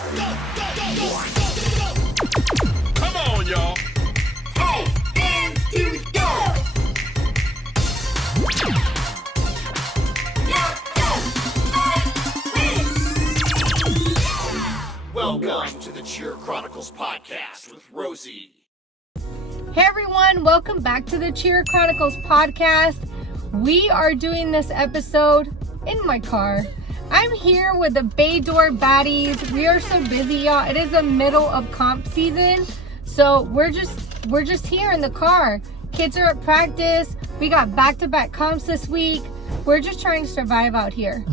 Come on, y'all. Hey, hands to go. Welcome to the Cheer Chronicles podcast with Rosie. Hey everyone, welcome back to the Cheer Chronicles podcast. We are doing this episode in my car. I'm here with the Bay Door Baddies. We are so busy, y'all. It is the middle of comp season, so we're just here in the car. Kids are at practice. We got back-to-back comps this week. We're just trying to survive out here.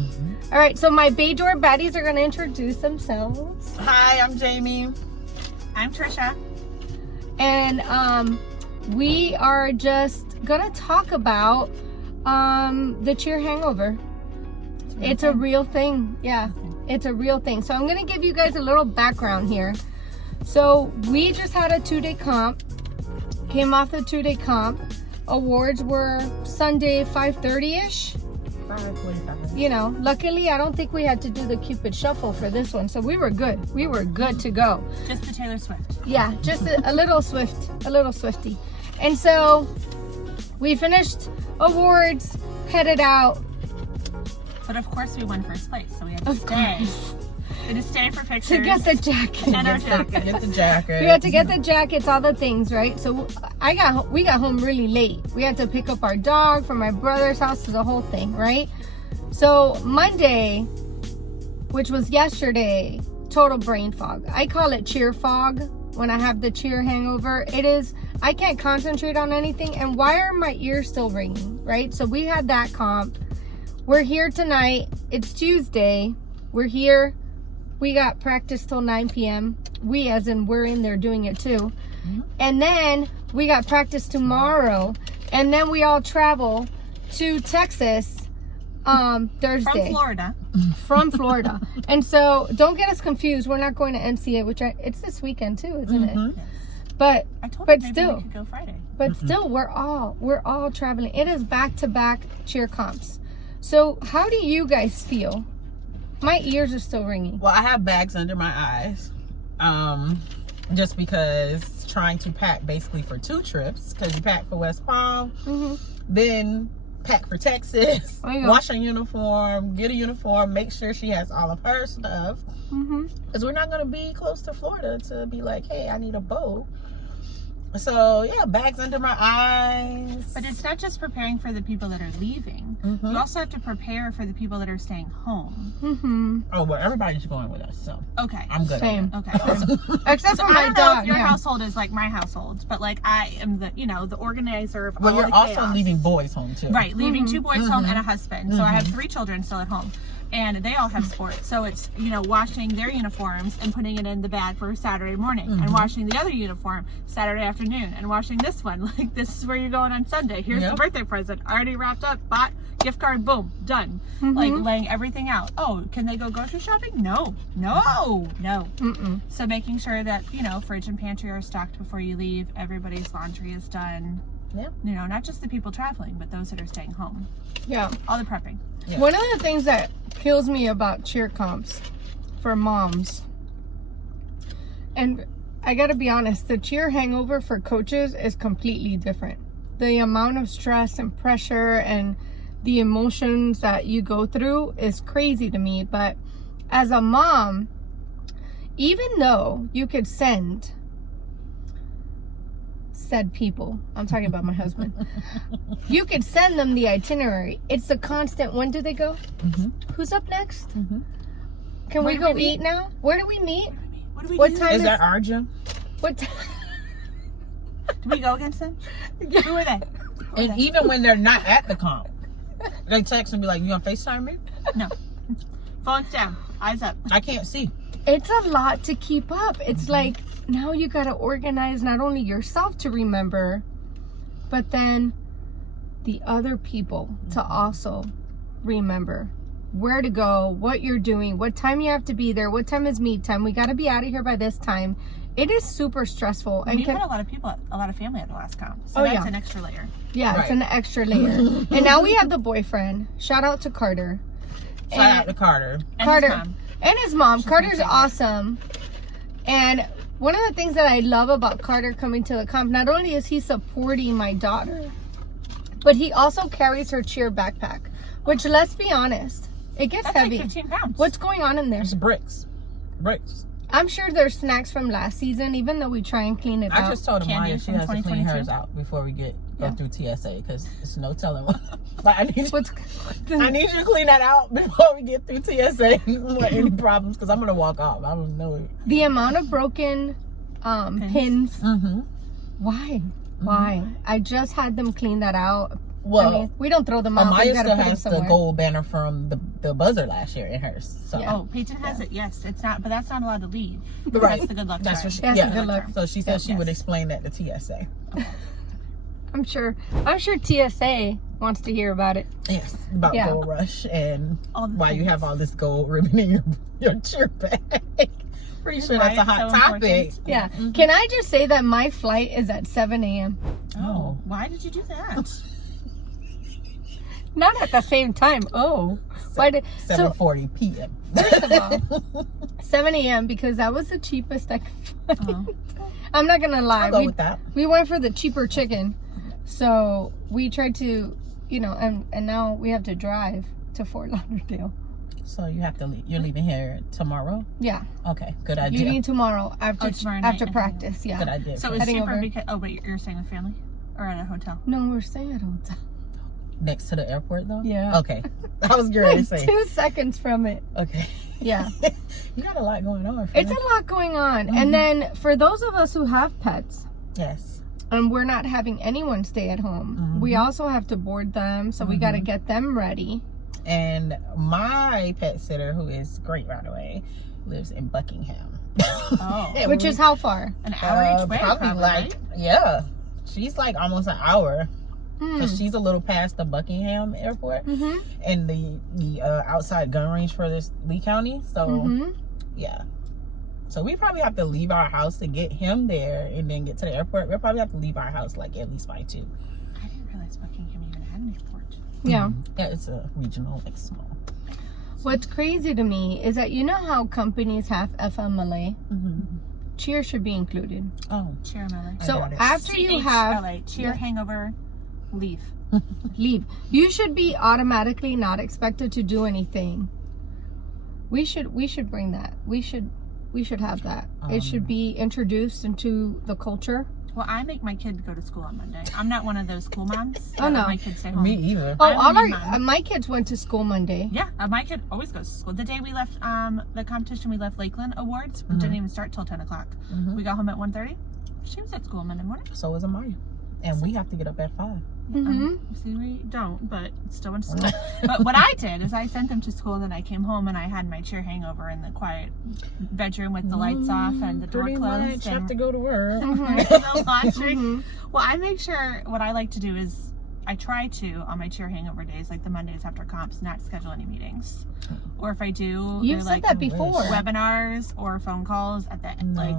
All right, so my Bay Door Baddies are gonna introduce themselves. Hi, I'm Jamie. I'm Tricia. And we are just gonna talk about the cheer hangover. It's a real thing. Yeah, it's a real thing. So I'm gonna give you guys a little background here. So we just had a 2-day comp. Came off the 2-day comp. Awards were Sunday 5:30ish. 5:45. You know, luckily I don't think we had to do the Cupid shuffle for this one, so we were good. We were good to go. Just the Taylor Swift. Yeah, just a little Swifty. And so we finished awards, headed out. But of course we won first place, so we had to stay. We had to stay for pictures. To get the jacket. And our jackets. Get the jacket. We had to get the jackets, all the things, right? So we got home really late. We had to pick up our dog from my brother's house, to the whole thing, right? So Monday, which was yesterday, total brain fog. I call it cheer fog when I have the cheer hangover. It is, I can't concentrate on anything. And why are my ears still ringing, right? So we had that comp. We're here tonight. It's Tuesday. We're here. We got practice till 9 p.m. We, as in we're in there doing it too. And then we got practice tomorrow. And then we all travel to Texas Thursday. From Florida. And so don't get us confused. We're not going to NCA, which it's this weekend too, isn't it? But I told but her maybe still, we could go Friday. but still, we're all traveling. It is back-to-back cheer comps. So how do you guys feel? My ears are still ringing. Well, I have bags under my eyes. Just because trying to pack basically for 2 trips, because you pack for West Palm, then pack for Texas, wash a uniform, get a uniform, make sure she has all of her stuff. Because we're not going to be close to Florida to be like, hey, I need a boat. So yeah, bags under my eyes. But it's not just preparing for the people that are leaving. You also have to prepare for the people that are staying home. Oh, well, everybody's going with us, so Okay. I'm good. Same. Okay. Except for I my don't know dog. if your household is like my household, but like I am the organizer of Well, all you're the also chaos. leaving boys home too. Right, leaving 2 boys home and a husband. So I have 3 children still at home. And they all have sports. So it's, washing their uniforms and putting it in the bag for Saturday morning. And washing the other uniform Saturday afternoon. And washing this one. Like, this is where you're going on Sunday. Here's the birthday present. Already wrapped up, bought, gift card, boom, done. Like, laying everything out. Oh, can they go grocery shopping? No. So making sure that, fridge and pantry are stocked before you leave. Everybody's laundry is done. Yeah. Not just the people traveling, but those that are staying home. Yeah. All the prepping. Yeah. One of the things that kills me about cheer comps for moms, and I gotta be honest, the cheer hangover for coaches is completely different. The amount of stress and pressure and the emotions that you go through is crazy to me. But as a mom, even though you could send said people, I'm talking about my husband, you could send them the itinerary. It's the constant, when do they go? Who's up next? Can we go eat now? Where do we meet? What do? Time Is that our gym? What time? Do we go against them? Who are they? And even when they're not at the comp, they text and be like, you gonna FaceTime me? No. Phones down, eyes up. I can't see. It's a lot to keep up. It's like, now you gotta organize not only yourself to remember, but then the other people to also remember where to go, what you're doing, what time you have to be there, what time is meet time. We got to be out of here by this time. It is super stressful. And we had a lot of people, a lot of family at the last comp. So that's an extra layer. Yeah, Right. it's an extra layer. And now we have the boyfriend. Shout out to Carter. Shout out to Carter. And his mom. And his mom. Carter's awesome. And one of the things that I love about Carter coming to the comp, not only is he supporting my daughter, but he also carries her cheer backpack, which, let's be honest, it gets heavy. Like 15 pounds. What's going on in there? It's bricks. I'm sure there's snacks from last season, even though we try and clean it out. I just told Amaya she has to clean hers 2022? out before we go through TSA, because it's no telling what. Like, I need you to clean that out before we get through TSA. Like, any problems, because I'm gonna walk off. I don't know it. The amount of broken pins. Mm-hmm. Why? I just had them clean that out. Well, I mean, we don't throw them out. Amaya We gotta still put them has the somewhere. gold banner from the buzzer last year in hers. So. Yeah. Oh, Peyton has it. Yes, it's not, but that's not allowed to leave. Right. That's the good luck. That's charm. what she. That's Yeah. the good luck. So she said she would Yes. explain that to TSA. I'm sure TSA wants to hear about it. Yes, about Yeah. Gold Rush and All the why you things. have all this gold ribbon in your cheer bag. Pretty sure Why that's a it's hot so topic. important. Yeah. Can I just say that my flight is at 7 a.m.? Oh. Why did you do that? Not at the same time. Oh. Why did 7:40 p.m. First of all, 7 a.m. because that was the cheapest I could find. I'm not gonna lie. I'll go with that. We went for the cheaper chicken. So we tried to, and now we have to drive to Fort Lauderdale. So you have to leave. You're leaving here tomorrow? Yeah. Okay, good idea. You need tomorrow after tomorrow night, okay. practice. Yeah. Good idea. So it's Heading cheaper over. because. Oh, but you're staying with family or at a hotel? No, we're staying at a hotel. Next to the airport though? Yeah. Okay. I was going to say. 2 seconds from it. Okay. Yeah. You got a lot going on. It's a lot going on. And then for those of us who have pets, Yes. and we're not having anyone stay at home, we also have to board them. So we got to get them ready. And my pet sitter, who is great, by the way, lives in Buckingham. Oh. And Which is how far? An hour each way, probably like, yeah. She's like almost an hour. Because she's a little past the Buckingham airport and the outside gun range for this Lee County. So, yeah. So we probably have to leave our house to get him there and then get to the airport. We'll probably have to leave our house like at least by 2. I didn't realize Buckingham even had an airport. Yeah. Yeah, it's a regional, like small. What's crazy to me is that you know how companies have FMLA? Cheer should be included. Oh, Cheer Miller. So got it. after you have CHLA, cheer, hangover, leave. leave, you should be automatically not expected to do anything. We should bring that. We should have that. It should be introduced into the culture. Well, I make my kid go to school on Monday. I'm not one of those cool moms. Oh, no. My kids stay home. me either. Oh, I'm all a mom. my kids went to school Monday. Yeah, my kid always goes to school. The day we left the competition, we left Lakeland Awards. Didn't even start till 10 o'clock. We got home at 1:30. She was at school Monday morning. So is Amaya. And we have to get up at 5. See, we don't, but still went to school. But what I did is I sent them to school, and then I came home and I had my cheer hangover in the quiet bedroom with the lights off and the door Pretty closed. much have to go to work. The laundry. Well, I make sure what I like to do is I try to on my cheer hangover days, like the Mondays after comps, not schedule any meetings. Or if I do, You've they're said that before. webinars or phone calls at the like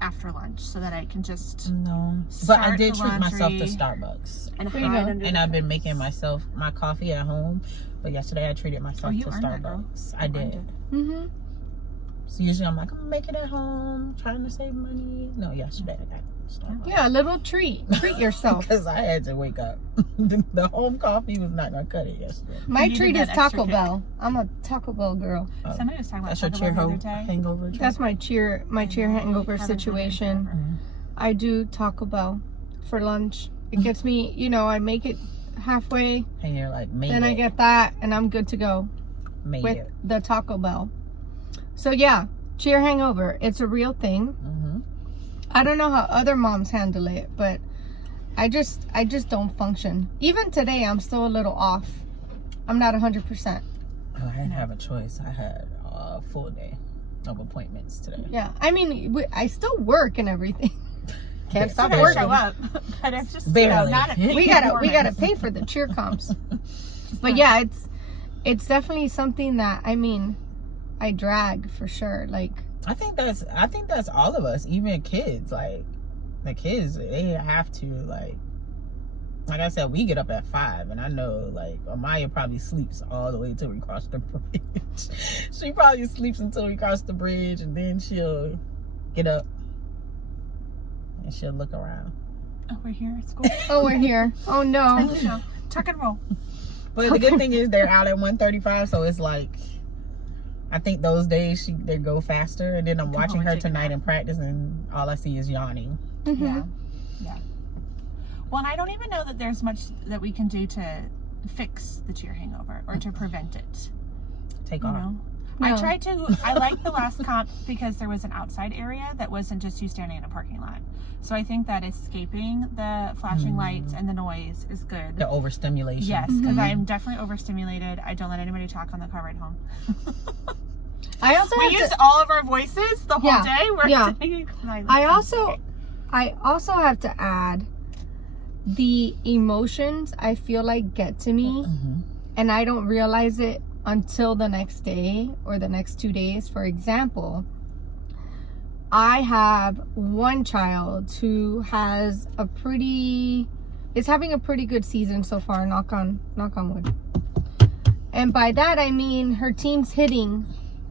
after lunch, so that I can just No. But I start did the treat myself to laundry Starbucks. and There you hide go. under And the I've been covers. making myself my coffee at home. But yesterday I treated myself you to earned that, girl. Starbucks. I You earned did. So usually I'm like, I'm gonna make it at home, trying to save money. No, yesterday I got Starbucks. Yeah, a little treat. Treat yourself. Because I had to wake up. The home coffee was not gonna cut it yesterday. My needed treat that is Taco extra kick. Bell. I'm a Taco Bell girl. Somebody was talking about That's your Taco cheer Bell the other day. hangover. drink? That's my cheer hangover Haven't had it situation. forever. I do Taco Bell for lunch. It gets me, I make it halfway, And you're like, made then it. I get that, and I'm good to go made with it. the Taco Bell. So yeah, cheer hangover. It's a real thing. I don't know how other moms handle it, but I just don't function. Even today, I'm still a little off. I'm not 100%. Oh, I didn't have a choice. I had a full day of appointments today. Yeah, I mean, I still work and everything. Can't stop Gotta working. show up, but it's just Barely. not a We gotta pay for the cheer comps. But yeah, it's definitely something that I drag for sure. Like I think that's all of us, even kids. Like the kids, they have to like like I said, we get up at 5, and I know, like, Amaya probably sleeps all the way till we cross the bridge. She probably sleeps until we cross the bridge, and then she'll get up and she'll look around. Oh, we're here at school. Oh, we're here. Oh no. Tuck and roll. But the good thing is they're out at 1:35, so it's like, I think those days they go faster, and then I'm watching her tonight in practice, and all I see is yawning. Mm-hmm. Yeah. Well, and I don't even know that there's much that we can do to fix the cheer hangover or to prevent it. Take off. No. I liked the last comp because there was an outside area that wasn't just you standing in a parking lot. So I think that escaping the flashing lights and the noise is good. The overstimulation. Yes, because I'm definitely overstimulated. I don't let anybody talk on the car ride home. I also we used all of our voices the whole day. We're singing. I also have to add, the emotions I feel like get to me, and I don't realize it until the next day or the next 2 days. For example, I have one child who is having a pretty good season so far, knock on wood. And by that I mean her team's hitting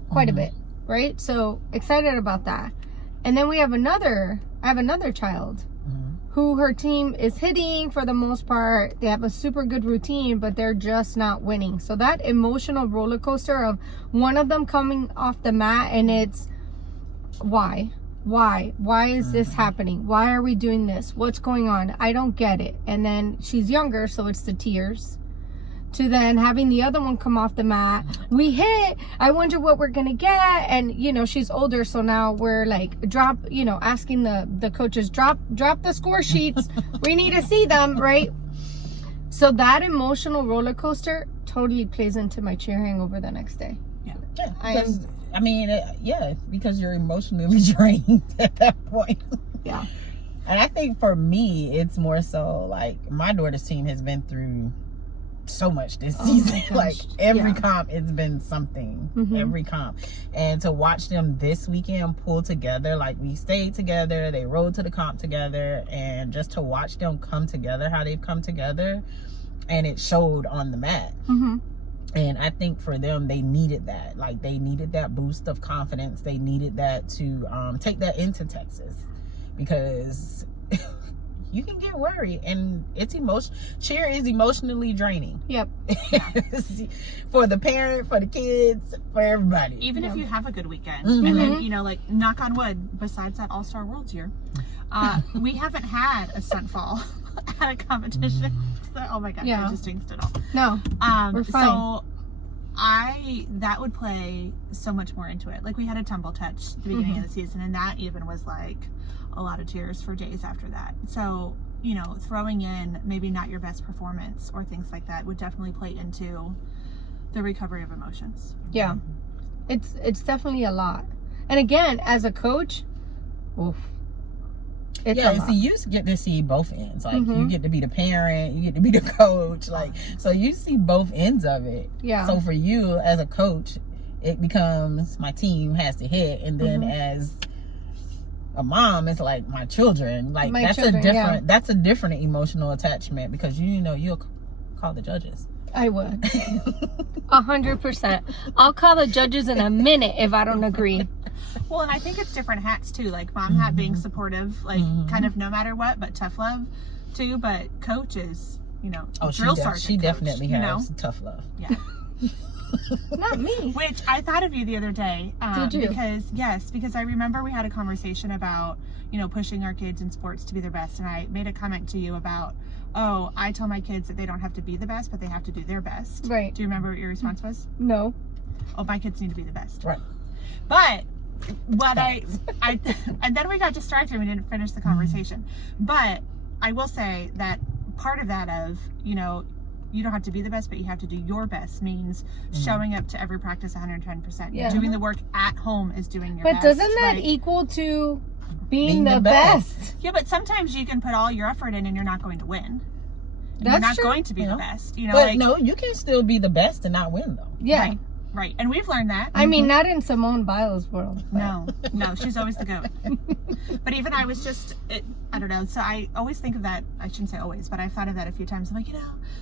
quite a bit, right? So excited about that. And then I have another child who her team is hitting for the most part. They have a super good routine, but they're just not winning. So that emotional roller coaster of one of them coming off the mat, and it's why is this happening? Why are we doing this? What's going on? I don't get it. And then she's younger, so it's the tears. To then having the other one come off the mat, we hit, I wonder what we're gonna get. And she's older, so now we're like asking the coaches, drop the score sheets. We need to see them, right? So that emotional roller coaster totally plays into my cheer hangover the next day. Because you're emotionally drained at that point. Yeah. And I think for me, it's more so like my daughter's team has been through so much this season. Like every comp, it's been something. Every comp. And to watch them this weekend pull together, like we stayed together, they rode to the comp together, and just to watch them come together, how they've come together, and it showed on the mat. And I think for them, they needed that. Like, they needed that boost of confidence. They needed that to take that into Texas, because you can get worried, and it's cheer is emotionally draining. Yep. For the parent, for the kids, for everybody. Even if you have a good weekend, and then like knock on wood, besides that All-Star World year, we haven't had a stunt fall at a competition. So, oh my gosh, I just jinxed it all. No, we're fine. So that would play so much more into it. Like, we had a tumble touch at the beginning of the season, and that even was like a lot of tears for days after that. So, throwing in maybe not your best performance or things like that would definitely play into the recovery of emotions. Yeah, it's definitely a lot. And again, as a coach, oof. See, you get to see both ends. Like, you get to be the parent, you get to be the coach. Like, so you see both ends of it. Yeah. So for you as a coach, it becomes my team has to hit, and then as a mom, it's like my children. Like, that's a different emotional attachment, because you'll call the judges. I would. 100%. I'll call the judges in a minute if I don't agree. Well, and I think it's different hats too. Like, mom hat being supportive, like kind of no matter what, but tough love too. But coach is, drill sergeant. She definitely has tough love. Yeah. Not me. Which I thought of you the other day. Did you? Because I remember we had a conversation about, pushing our kids in sports to be their best. And I made a comment to you about, I tell my kids that they don't have to be the best, but they have to do their best. Right. Do you remember what your response was? No. Oh, my kids need to be the best. Right. But what and then we got distracted and we didn't finish the conversation. But I will say that part of that of, you don't have to be the best, but you have to do your best means showing up to every practice 110%. Yeah. Doing the work at home is doing your best. But doesn't that equal to being the best? Yeah, but sometimes you can put all your effort in and you're not going to win. That's you're not true. going to be the best. But no, you can still be the best and not win, though. Yeah. Right. Right. And we've learned that. I mean, not in Simone Biles' world. No, she's always the goat. But even I was just, I don't know. So I always think of that. I shouldn't say always, but I thought of that a few times. I'm like,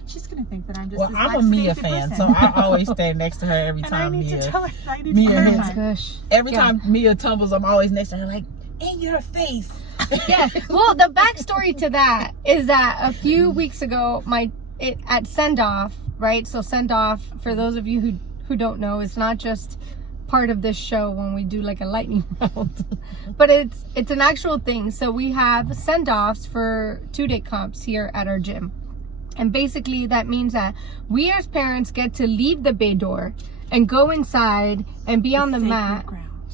she's going to think that I'm just this I'm a Mia fan, so I always stand next to her every and time I need Mia. to tell her. I need Mia to hits- Gosh. Every time Mia tumbles, I'm always next to her, like, in your face. Yeah. Well, the backstory to that is that a few weeks ago, at send off, right? So send off, for those of you who don't know, it's not just part of this show when we do like a lightning round, but it's an actual thing. So we have send offs for 2-day comps here at our gym, and basically that means that we as parents get to leave the bay door and go inside and be on the mat.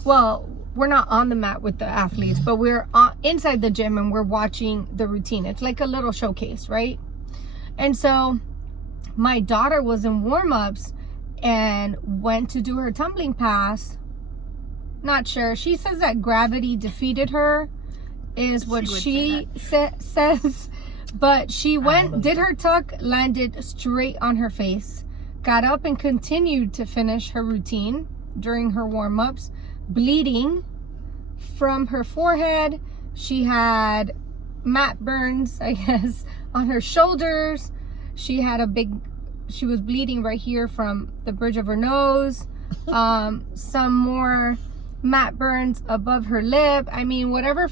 Well, we're not on the mat with the athletes, but we're inside the gym and we're watching the routine. It's like a little showcase, right? And so my daughter was in warm-ups and went to do her tumbling pass. Not sure. She says that gravity defeated her, is what she says. But she went, did her tuck, landed straight on her face, got up and continued to finish her routine during her warm-ups, bleeding from her forehead. She had mat burns, I guess, on her shoulders. She was bleeding right here from the bridge of her nose. Some more mat burns above her lip. I mean, whatever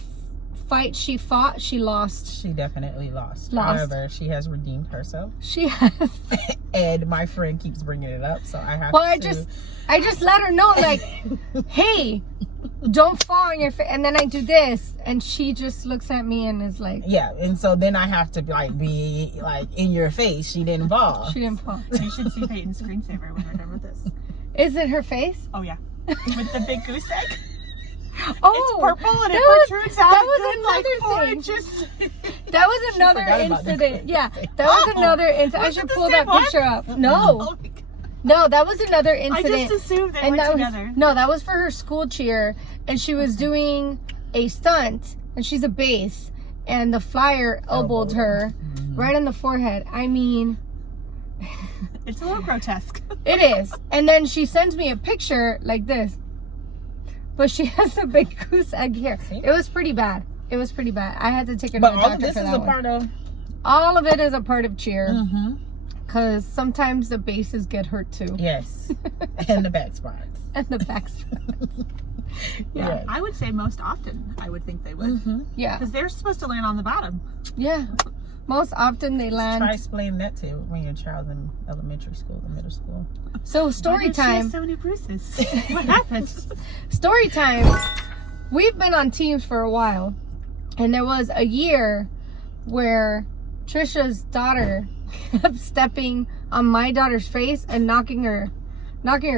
fight she fought, she lost. She definitely lost. However, she has redeemed herself. She has. And my friend keeps bringing it up, so I have Well, to... I just let her know, like, hey, don't fall on your face. And then I do this, and she just looks at me and is like... Yeah, and so then I have to, be, in your face. She didn't fall. She didn't fall. You should see Peyton's screensaver when we're done with this. Is it her face? Oh, yeah. With the big goose egg. Oh, It's purple and it protrudes out. That was another thing. That was another incident. Yeah, that was another incident. I should pull that picture up. No. No, that was another incident. I just assumed they went together. No, that was for her school cheer, and she was doing a stunt, and she's a bass, and the flyer elbowed her right on the forehead. I mean... It's a little grotesque. It is. And then she sends me a picture like this. But she has a big goose egg here. It was pretty bad. I had to take her to the doctor. But all of this is a part of... All of it is a part of cheer. Because sometimes the bases get hurt too. Yes. And the back spots. And the back spots. Yeah. Yeah. I would say most often, I would think they would. Yeah. Because they're supposed to land on the bottom. Yeah. Most often they land... Try explaining that to when your child's in elementary school or middle school. So story Why time. does she have so many bruises? What happened? Story time. We've been on teams for a while. And there was a year where Tricia's daughter kept stepping on my daughter's face and knocking her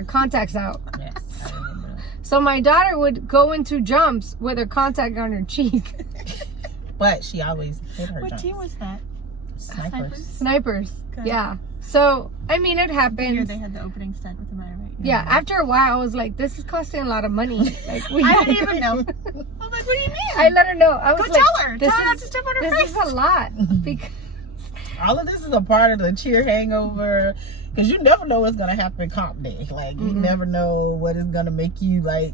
contacts out. Yes, I remember. So my daughter would go into jumps with her contact on her cheek. But she always hit her What jumps. team was that? Snipers. Snipers. Good. Yeah. So, I mean, it The year happens. they had the opening stunt with the Maya, right? Yeah, after a while, I was like, this is costing a lot of money. Like, we I didn't even know. I was like, what do you mean? I let her know. I was Go like, tell her. this Tell her not is- to step on her this face. is a lot. Because All of this is a part of the cheer hangover. Because you never know what's going to happen comp day. Like, you never know what is going to make you like,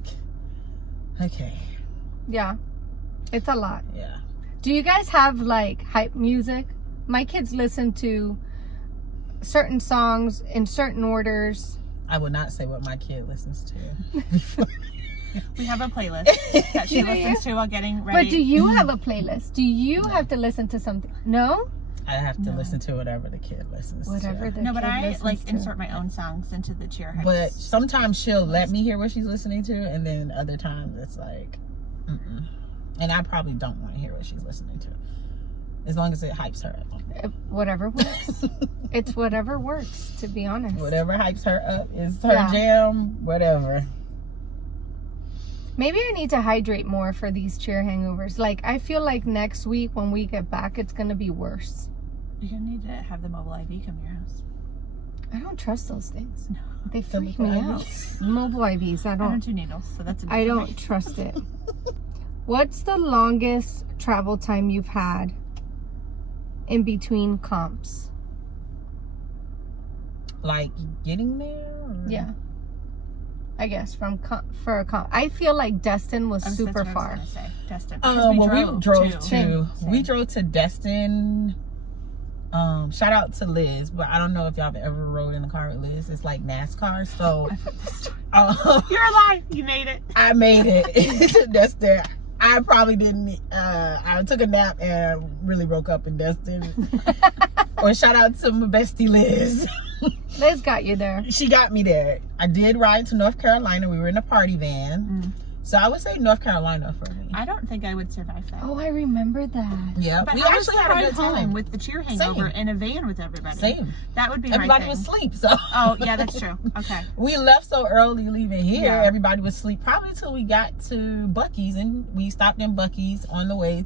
okay. yeah, it's a lot. Yeah. Do you guys have like hype music? My kids listen to certain songs in certain orders. I would not say what my kid listens to. We have a playlist that she listens to while getting ready. But do you have a playlist? Do you have to listen to something? No? I have to listen to whatever the kid listens Whatever to. the No, but kid I listens like to. insert my own songs into the cheer hype. But sometimes she'll let me hear what she's listening to, and then other times it's like, mm-mm. And I probably don't want to hear what she's listening to. As long as it hypes her up. Whatever works. It's whatever works, to be honest. Whatever hypes her up is her Yeah. jam, whatever. Maybe I need to hydrate more for these cheer hangovers. Like, I feel like next week when we get back, it's going to be worse. You're gonna need to have the mobile IV come to your house. I don't trust those things. No. They freak me Mobile out. Mobile IVs, I I don't don't. do needles, so that's a I don't trust it. What's the longest travel time you've had in between comps? Like getting there? Or? Yeah. I guess, for a comp. I feel like Destin was super That's what far. I was gonna say. Destin. Well, we drove too. to. Same. We drove to Destin. Shout out to Liz, but I don't know if y'all have ever rode in a car with Liz. It's like NASCAR, so You're alive. You made it. I made it to Destin. I probably didn't. I took a nap and really woke up in Destin. Or shout out to my bestie Liz. Liz got you there. She got me there. I did ride to North Carolina. We were in a party van. So I would say North Carolina for me. I don't think I would survive that. Oh, I remember that. Yeah, But we I was actually had a good home time. with the cheer hangover in a van with everybody. Same. That would be Everybody my was thing. asleep, so. Oh, yeah, that's true. Okay. We left so early leaving here. Yeah. Everybody was asleep probably till we got to Buc-ee's, and we stopped in Buc-ee's on the way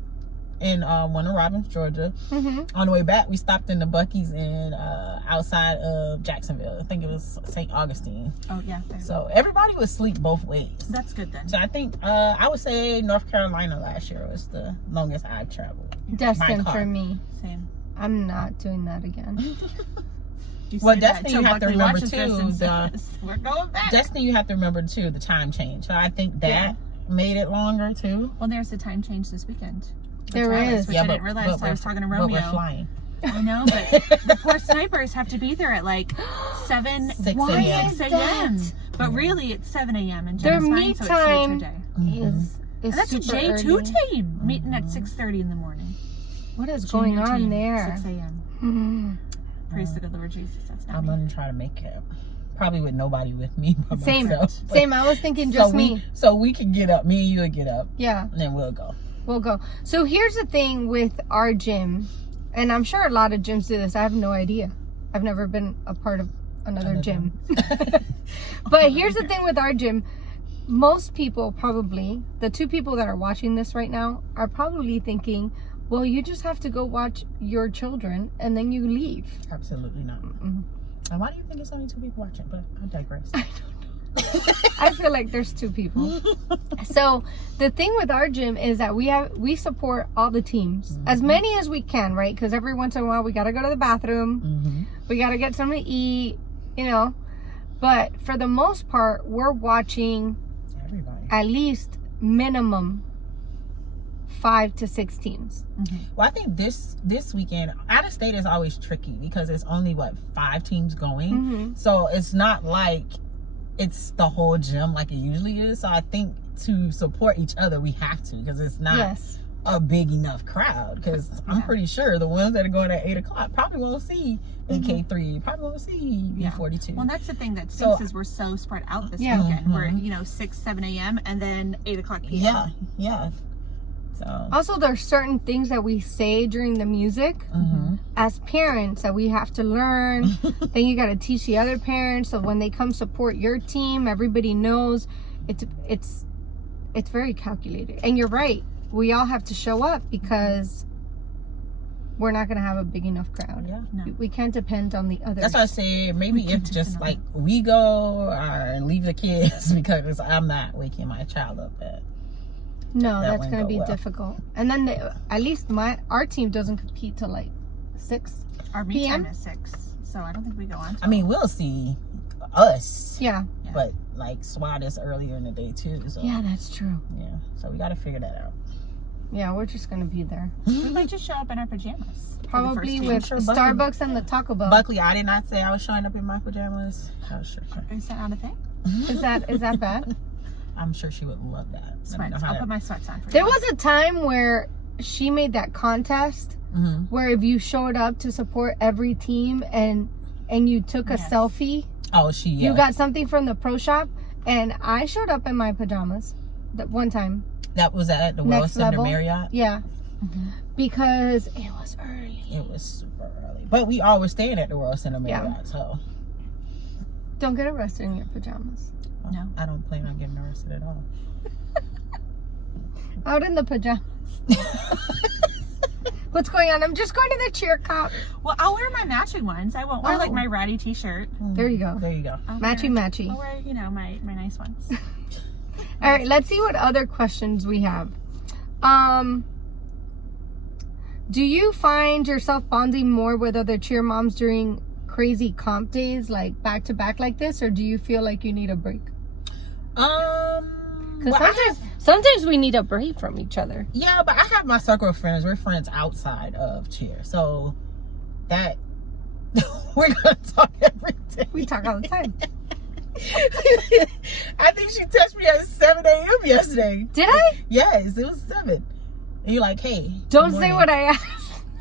in Warner Robins, Georgia. On the way back, we stopped in the Buc-ee's in outside of Jacksonville. I think it was St. Augustine. Oh, yeah. So everybody was asleep both ways. That's good then. So I think I would say North Carolina last year was the longest I've traveled. Destin by car. for me. Same. I'm not doing that again. You Well, say that Destiny, till you have to Buckley remember watches too. this and says, we're going back. Destiny, you have to remember too the time change. So I think that made it longer too. Well, there's a time change this weekend. There is. Which I didn't realize until I was talking to Romeo. But we're flying. I know, but the poor snipers have to be there at like 7 6 a.m. Why is 6 a.m. that? But really, it's 7 a.m. and Their Jenna's fine, meet so time it's theater day. is And that's a super J2 early. team meeting at 6:30 in the morning. What is going Junior on team, there? 6 a.m. Praise the good Lord Jesus. That's not I'm me. gonna try to make it. Probably with nobody with me. By Same. myself. But- Same. I was thinking just me. So we can get up. Me and you would get up, Yeah, and then we'll go. we'll go. So here's the thing with our gym, and I'm sure a lot of gyms do this. I have no idea. I've never been a part of another gym. But here's the thing with our gym. Most people probably, the two people that are watching this right now, are probably thinking, well, you just have to go watch your children and then you leave. Absolutely not. And why do you think it's only 2 people watching? But I digress. I feel like there's 2 people. So the thing with our gym is that we support all the teams, as many as we can, right? Because every once in a while we gotta go to the bathroom, we gotta get something to eat, you know. But for the most part, we're watching Everybody. at least minimum 5 to 6 teams. Well, I think this weekend, out of state is always tricky because it's only 5 teams going. So it's not like it's the whole gym like it usually is. So I think to support each other, we have to, because it's not a big enough crowd. Because I'm pretty sure the ones that are going at 8 o'clock probably won't see AK3, probably won't see B42. Well, that's the thing that stinks is we're so spread out this weekend. We're 6, 7 a.m. and then 8 o'clock p.m. Yeah. So Also, there's certain things that we say during the music as parents that we have to learn. Then you got to teach the other parents, so when they come support your team, everybody knows it's very calculated. And you're right, we all have to show up because we're not going to have a big enough crowd. We can't depend on the others. that's why I say maybe if just like we go or leave the kids, because I'm not waking my child up at. No, That that's wouldn't going to go be well. difficult. And then at least our team doesn't compete till like 6 Our meet PM? time is 6, so I don't think we go on. I mean, we'll see us. Yeah. But like SWAT is earlier in the day too. So Yeah, that's true. yeah. So we got to figure that out. Yeah, we're just going to be there. We might just show up in our pajamas. Probably with. with Sure, Buckley- Starbucks and the Taco Bell. Buckley, I did not say I was showing up in my pajamas. Oh, sure. Is that not a thing? Is that bad? I'm sure she would love that. I don't Sweats. know how I'll that- put my sweats on for There you. was a time where she made that contest where if you showed up to support every team and you took a selfie, Oh, she. you got something from the pro shop. And I showed up in my pajamas that one time. That was at the Next World Center level. Marriott. Yeah. Because it was early. It was super early, but we all were staying at the World Center Marriott. So Don't get arrested in your pajamas. No. I don't plan on getting arrested at all. Out in the pajamas. What's going on? I'm just going to the cheer cop. Well, I'll wear my matching ones. I won't wear like my ratty t-shirt. There you go. There you go. I'll Matchy wear, matchy. I'll wear, my nice ones. All right, let's see what other questions we have. Do you find yourself bonding more with other cheer moms during crazy comp days, like back to back like this, or do you feel like you need a break? Because sometimes we need a break from each other. Yeah, but I have my circle of friends. We're friends outside of cheer, so that we're gonna talk every day. We talk all the time. I think she texted me at 7 a.m. yesterday. Did I? Yes, it was 7. And you're like, hey. Don't say what I asked.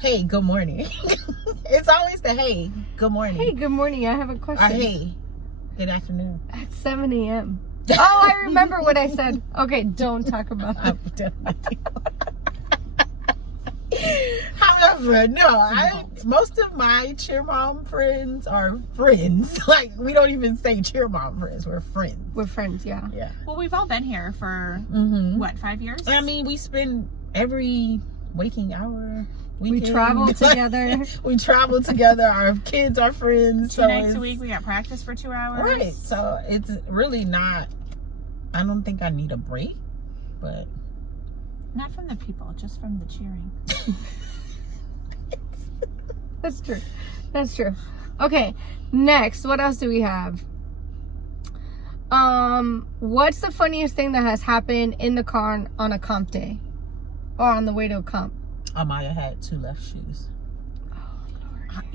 Hey, good morning. It's always the hey, good morning. Hey, good morning. I have a question. Or hey, good afternoon. At 7 a.m. Oh, I remember what I said. Okay, don't talk about it. However, no, most of my cheer mom friends are friends. Like, we don't even say cheer mom friends. We're friends. We're friends, yeah. Yeah. Well, we've all been here for, what, 5 years? I mean, we spend every waking hour. We travel together. We travel together. Our kids are friends. 2 nights a week, we got practice for 2 hours. Right. So it's really not, I don't think I need a break, but. Not from the people, just from the cheering. That's true. That's true. Okay, next, what else do we have? What's the funniest thing that has happened in the car on a comp day? Or on the way to a comp? Amaya had 2 left shoes.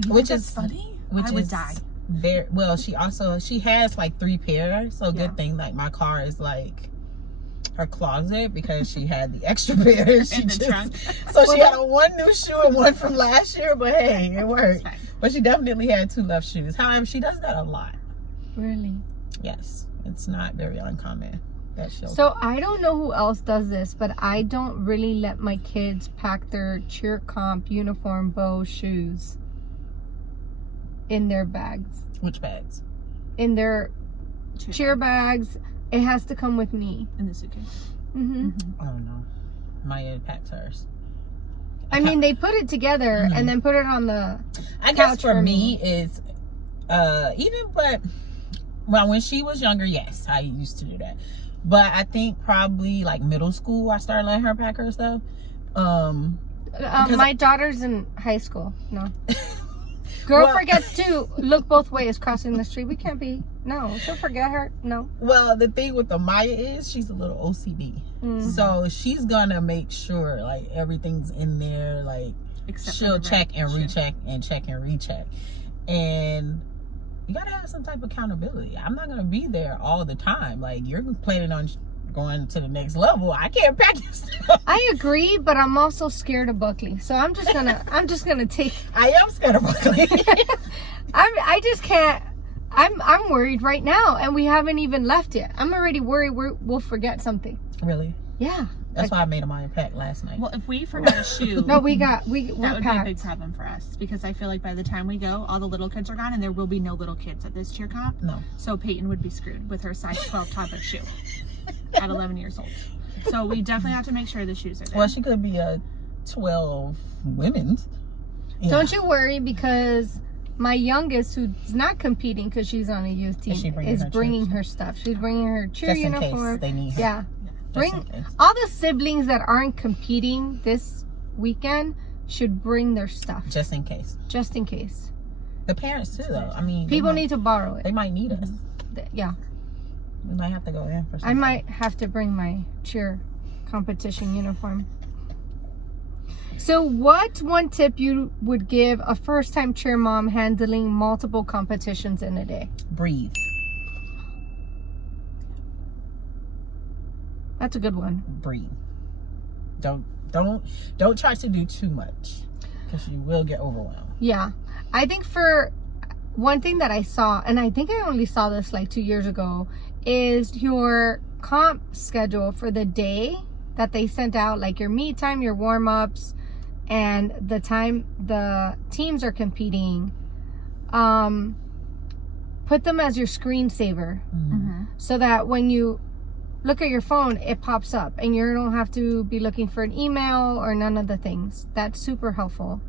Which is funny? I would die. Very well. She has like 3 pairs. So good thing like my car is like her closet because she had the extra pairs. In the trunk. So she had one new shoe and one from last year. But hey, it worked. But she definitely had 2 left shoes. However, she does that a lot. Really? Yes, it's not very uncommon. So I don't know who else does this, but I don't really let my kids pack their cheer comp uniform bow shoes in their bags. Which bags? In their cheer bags. It has to come with me. In the suitcase. Mm-hmm. I don't know. Maya packs hers. I mean, they put it together and then put it on the I guess for me is when she was younger, yes, I used to do that. But I think probably like middle school, I started letting her pack her stuff. My daughter's in high school. No. Girl forgets to look both ways crossing the street. We can't be. No, she'll forget her. No. Well, the thing with Amaya is she's a little OCD. Mm-hmm. So she's gonna make sure like everything's in there. Like she'll check and recheck and check and recheck. And you gotta have some type of accountability. I'm not gonna be there all the time. Like you're planning on going to the next level. I can't pack your stuff. I agree, but I'm also scared of Buckley. So I'm just gonna take. I am scared of Buckley. I just can't. I'm worried right now, and we haven't even left yet. I'm already worried we'll forget something. Really? Yeah. That's why I made Amaya pack last night. Well, if we forgot a shoe, that would be a big problem for us because I feel like by the time we go, all the little kids are gone, and there will be no little kids at this cheer comp. No. So Peyton would be screwed with her size 12 toddler shoe at 11 years old. So we definitely have to make sure the shoes are there. Well, she could be a 12 women's. Yeah. Don't you worry because my youngest, who's not competing because she's on a youth team, is bringing her stuff. She's bringing her cheer uniform. Case they need her. Yeah. Bring all the siblings that aren't competing this weekend should bring their stuff. Just in case. Just in case. The parents too, though. I mean, people need to borrow it. They might need us. Yeah. We might have to go in for something. I might have to bring my cheer competition uniform. So what one tip you would give a first-time cheer mom handling multiple competitions in a day? Breathe. That's a good one. Breathe. Don't try to do too much because you will get overwhelmed. Yeah. I think for one thing that I saw, and I think I only saw this like 2 years ago, is your comp schedule for the day that they sent out, like your meet time, your warm-ups, and the time the teams are competing. Put them as your screensaver so that when you look at your phone, it pops up and you don't have to be looking for an email or none of the things. That's super helpful.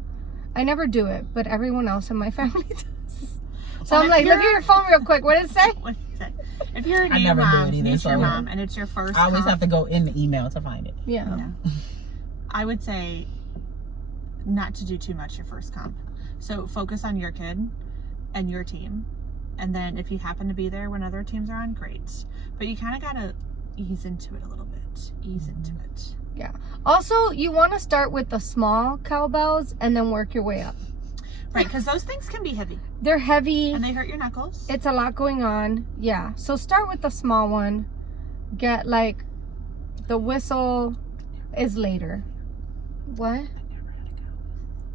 I never do it, but everyone else in my family does. So I'm like, look at your phone real quick. What did it say? If you're a new mom, and it's your first I always have to go in the email to find it. Yeah. I would say not to do too much your first comp. So focus on your kid and your team And then if you happen to be there when other teams are on, great. But you kind of got to ease into it a little bit. Ease into it. Yeah. Also, you want to start with the small cowbells and then work your way up. Right, because those things can be heavy. They're heavy. And they hurt your knuckles. It's a lot going on. Yeah. So start with the small one. Get like the whistle is later. What?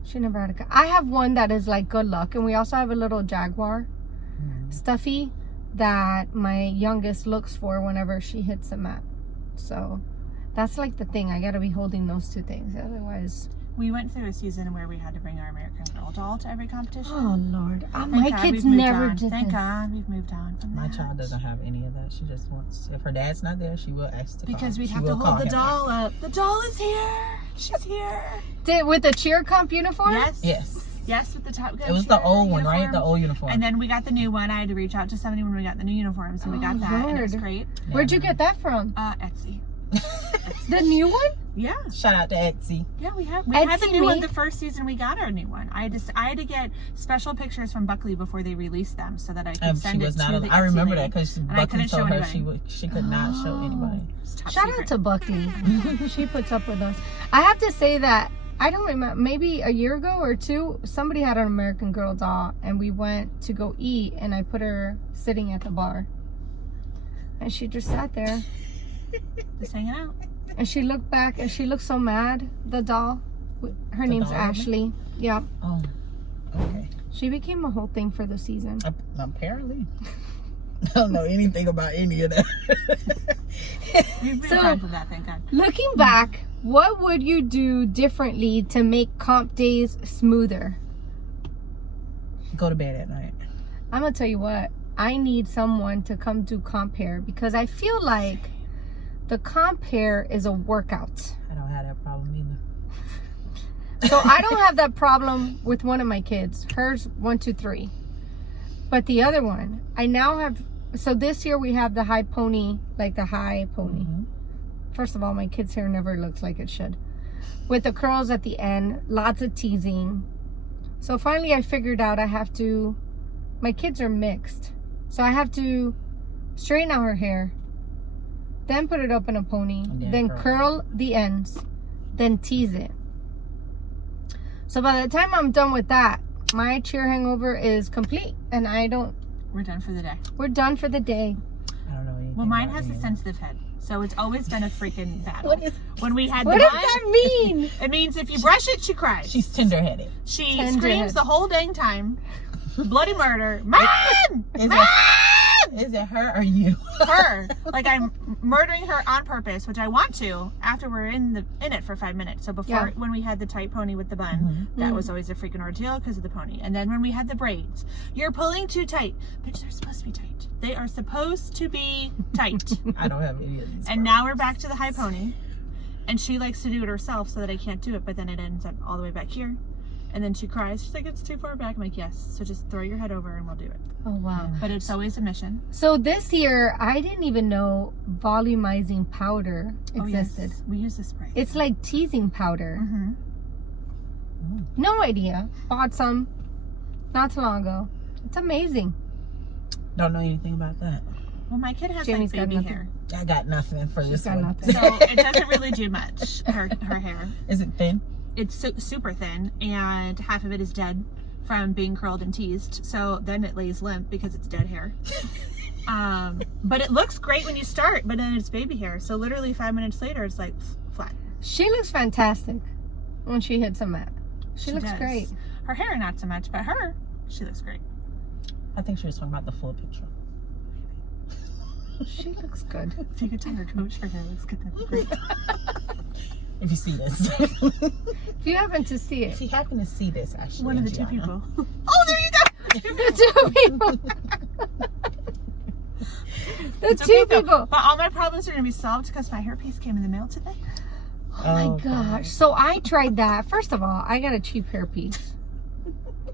She never had a cow. I have one that is like good luck. And we also have a little jaguar stuffy that my youngest looks for whenever she hits a mat. So that's like the thing. I got to be holding those two things. Otherwise... We went through a season where we had to bring our American Girl doll to every competition. Oh, Lord. Thank My God kids we've moved never on. did Thank this. God we've moved on from My that. child doesn't have any of that. She just wants, if her dad's not there, she will ask to Because call. we'd She have will to call hold the him doll up. The doll is here. She's here. With the cheer comp uniform? Yes. Yes. Yes, with the Top Gun. It was the cheer old one, right? uniform. The old uniform. And then we got the new one. I had to reach out to somebody when we got the new uniforms, and we got that, and it was Lord. great. Where'd you get that from? Etsy. The new one? Yeah. Shout out to Etsy. Yeah, we had the Etsy new one made- the first season we got our new one. I had to get special pictures from Buckley before they released them so that I could send She it was to not. the I Etsy remember that lady. because And I Buckley couldn't show told her anybody. she could not show anybody. It's top Shout secret. out to Buckley. She puts up with us. I have to say that, I don't remember, maybe a year ago or two, somebody had an American Girl doll and we went to go eat and I put her sitting at the bar. And she just sat there. Just hanging out. And she looked back and she looked so mad, the doll. Her name's doll? Ashley. Yeah. Oh, okay. She became a whole thing for the season. Apparently. I don't know anything about any of that. We've moved So- on from that, thank God. Looking back, what would you do differently to make comp days smoother? Go to bed at night. I'm gonna tell you what, I need someone to come do comp hair because I feel like the comp hair is a workout. I don't have that problem either. So I don't have that problem with one of my kids. Hers 1, 2, 3. But the other one, I now have, so this year we have the high pony, like the high pony. Mm-hmm. First of all, my kid's hair never looks like it should. With the curls at the end, lots of teasing. So finally I figured out I have to, my kids are mixed. So I have to straighten out her hair, then put it up in a pony, And then curl curl the ends, then tease it. So by the time I'm done with that, my cheer hangover is complete and We're done for the day. we're done for the day. I don't know anything. Well, mine about has any a of that. sensitive head, so it's always been a freaking battle. What is- When we had What the does bun, that mean? it means if you brush it, she cries. She's tender-headed. She Tender screams head. the whole dang time. Bloody murder. Mom! Is Mom! Is it her or you? Her. Like I'm murdering her on purpose, which I want to after we're in it for 5 minutes. So before, Yeah. when we had the tight pony with the bun, that was always a freaking ordeal because of the pony. And then when we had the braids, you're pulling too tight. Bitch, they're supposed to be tight. They are supposed to be tight. I don't have any of these. And now we're back to the high pony. And she likes to do it herself so that I can't do it, but then it ends up all the way back here. And then she cries. She's like, it's too far back. I'm like, yes. So just throw your head over and we'll do it. Oh wow. But it's always a mission. So this year, I didn't even know volumizing powder Oh, yes. existed. We use the spray. It's like teasing powder. Mm-hmm. No idea. Bought some not too long ago. It's amazing. Don't know anything about that. Well, my kid has Jamie's got like baby nothing. hair. I got nothing for this got one. nothing. So it doesn't really do much, her hair. Is it thin? It's super thin, and half of it is dead from being curled and teased. So then it lays limp because it's dead hair. But it looks great when you start, but then it's baby hair. So literally 5 minutes later, it's like flat. She looks fantastic when she hits a mat. She looks does. great. Her hair, not so much, but her, she looks great. I think she was talking about the full picture. She looks good. If you could tell her coach, her hair looks good. That'd be great. If you see this. If you happen to see If it. you happen to see this, actually. One of the two Gianna. people. Oh, there you go. The two people. The It's two okay, though. people. But all my problems are going to be solved because my hairpiece came in the mail today. Oh my Oh, gosh. So I tried that. First of all, I got a cheap hairpiece.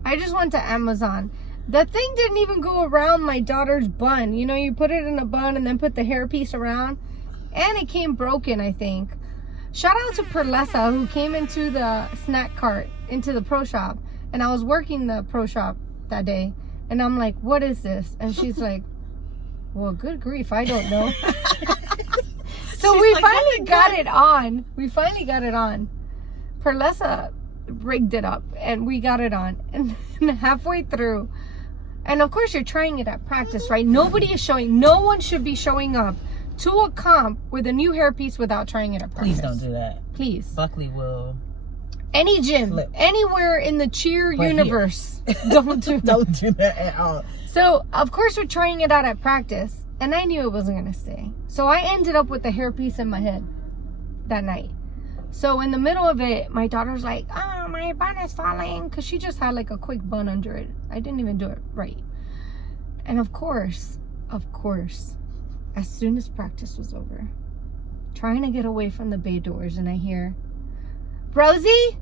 I just went to Amazon. The thing didn't even go around my daughter's bun. You know, you put it in a bun and then put the hairpiece around. And it came broken, I think. Shout out to Perlessa, who came into the snack cart, into the pro shop. And I was working the pro shop that day. And I'm like, what is this? And she's like, well, good grief, I don't know. So we finally got it on. Perlessa rigged it up and we got it on. And halfway through, and of course you're trying it at practice, right? No one should be showing up to a comp with a new hairpiece without trying it at practice. Please don't do that. Please. Buckley will. Any gym, anywhere in the cheer universe, don't do that. Don't do that at all. So, of course, we're trying it out at practice, and I knew it wasn't going to stay. So, I ended up with the hairpiece in my head that night. So, in the middle of it, my daughter's like, oh, my bun is falling, because she just had like a quick bun under it. I didn't even do it right. And of course, as soon as practice was over, trying to get away from the bay doors, and I hear, Rosie,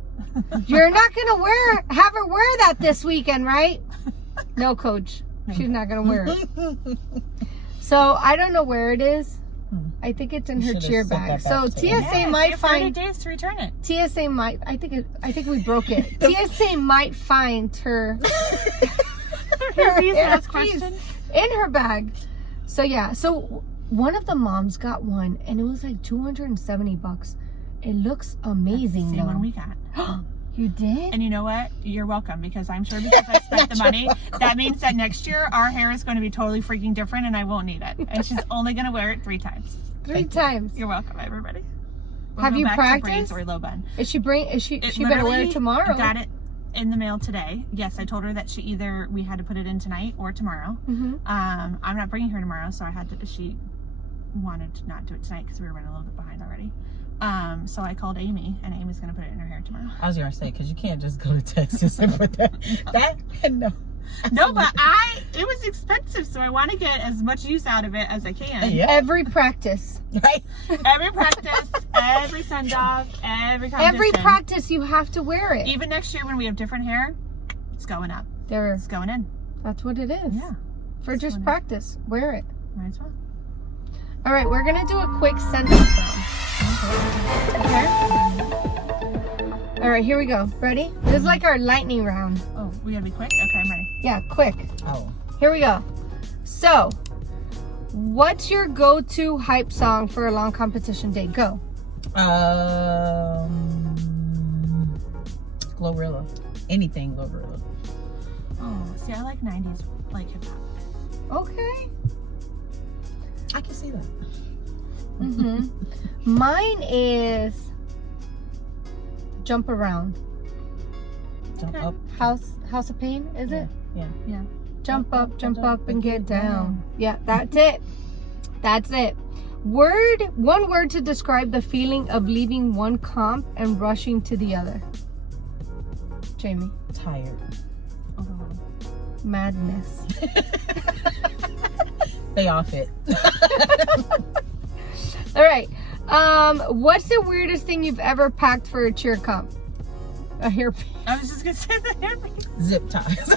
you're not gonna have her wear that this weekend, right? No, coach, she's not gonna wear it. So I don't know where it is. I think it's in her cheer bag. So TSA might find 30 days to return it. TSA might. I think we broke it. TSA might find her hairpiece in her bag. So yeah. So one of the moms got one, and it was like $270. It looks amazing. That's the same one we got. You did? And you know what? You're welcome, because I'm sure because I spent the money, that means that next year our hair is going to be totally freaking different and I won't need it. And she's only going to wear it 3 times. 3 times. You're welcome, everybody. We'll Have you back to practiced? braids or low bun. She better wear it tomorrow. Got it in the mail today. Yes, I told her that we had to put it in tonight or tomorrow. Mm-hmm. I'm not bringing her tomorrow, so she wanted to not do it tonight because we were running a little bit behind already. So I called Amy, and Amy's gonna put it in her hair tomorrow. I was gonna say, because you can't just go to Texas and put that. No. No, but it was expensive, so I want to get as much use out of it as I can. Yeah. Every practice. Right. Every practice, every send off, every competition. Every practice you have to wear it. Even next year when we have different hair, it's going up. It's going in. That's what it is. Yeah. For just practice, wear it. Might as well. All right, we're gonna do a quick send-off round. Okay. All right, here we go. Ready? This is like our lightning round. Oh, we gotta be quick? Okay, I'm ready. Yeah, quick. Oh. Here we go. So, what's your go-to hype song for a long competition day? Go. Glorilla. Anything Glorilla. Oh, see, I like 90s, like hip-hop. Okay. I can see that. Mm-hmm. Mine is Jump Around. Jump up. House of Pain, is it? Yeah. Jump up and get down. Yeah, that's it. That's it. One word to describe the feeling of leaving one comp and rushing to the other. Jamie. Tired. Overwhelmed. Madness. They off it. All right. What's the weirdest thing you've ever packed for a cheer comp? A hairpiece. I was just gonna say the hairpiece. Zip ties.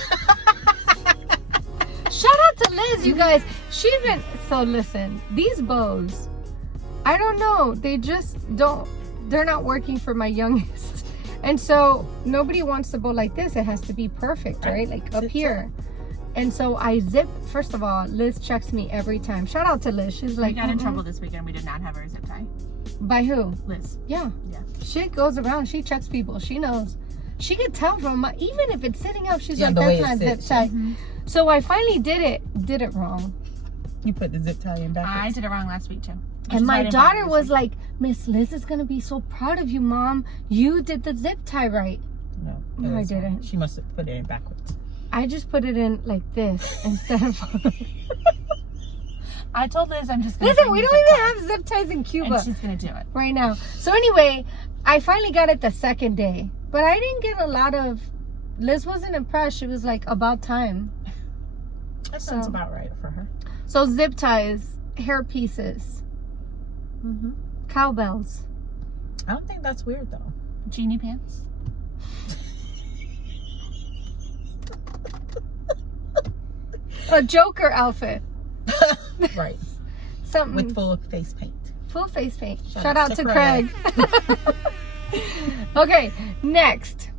Shout out to Liz, you guys. She's been so. Listen, these bows, I don't know. They just don't. They're not working for my youngest, and so nobody wants to bow like this. It has to be perfect, right? Like up here. And so I zip. First of all, Liz checks me every time. Shout out to Liz. She's like, we got in trouble this weekend. We did not have our zip tie. By who? Liz. Yeah. She goes around. She checks people. She knows. She could tell from even if it's sitting up. She's like, that's not zip tie. Mm-hmm. So I finally did it wrong. You put the zip tie in backwards. I did it wrong last week too. And my daughter was like, Miss Liz is gonna be so proud of you, Mom. You did the zip tie right. No, I didn't. She must have put it in backwards. I just put it in like this instead of. I told Liz I'm just gonna. Listen, we don't even have zip ties in Cuba. And she's gonna do it right now. So anyway, I finally got it the second day, but I didn't get a lot of. Liz wasn't impressed. She was like, about time. That sounds about right for her. So zip ties, hair pieces, cowbells. I don't think that's weird though. Genie pants. A Joker outfit. Right. Something with full face paint. Full face paint. Shout out to Craig. Okay, next.